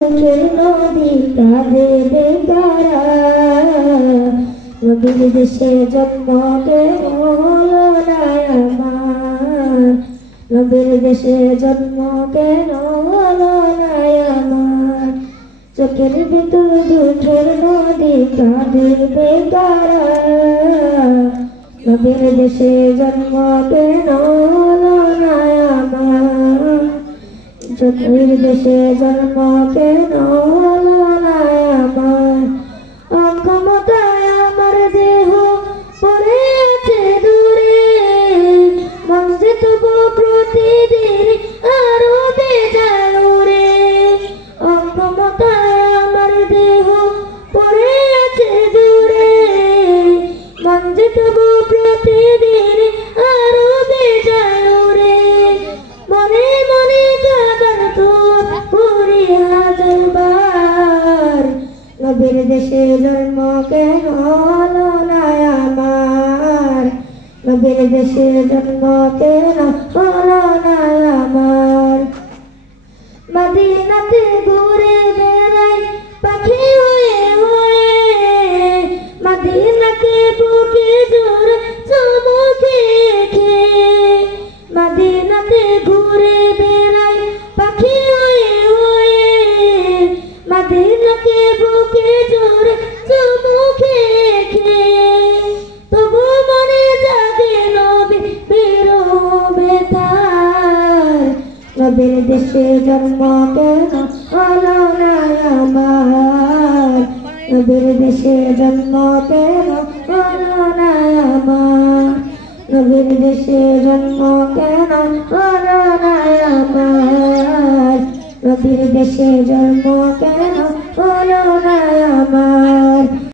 নদী কাঁদে বেকারা নবীর দেশে জন্ম কেন হলো না আমার নবীর দেশে জন্ম কেন হলো না আমার চোখের ভিতর দুঃখের নদী কাঁদে বেকারা নবীর দেশে জন্ম কেন হলো না আমার নবীর দেশে জন্ম কেন হলো না আমার অক্ষমতায় আমার দেহ পড়ে আছে দূরে মন যে তবু প্রতিদিন আরো বেজায় উড়ে অক্ষমতায় আমার দেহ পড়ে আছে দূরে মন যে তবু প্রতিদিন আরো বেজায় উড়ে মনে মনে কাঁদার তোর পুরি হাজার বার নবীর দেশে জন্ম কেন হলো না আমার নবীর দেশে জন্ম কেন হলো না আমার মদিনাতে ঘুরে বেড়াই পাখি হয়ে হয়ে মদিনাকে বুকে জোর চমকে খেয়ে মদিনাতে ঘুরে বেড়াই পাখি হয়ে হয়ে মদিনাকে বুকে জোর চমকে খেয়ে তবু মনে জাগে নবী বেরোবে তার নবীর দেশে জন্ম কেন হলো না আমার নবীর দেশে জন্ম কেন হলো না আমার নবীর দেশে জন্ম কেন হলো না আমার নবীর দেশে জন্ম কেন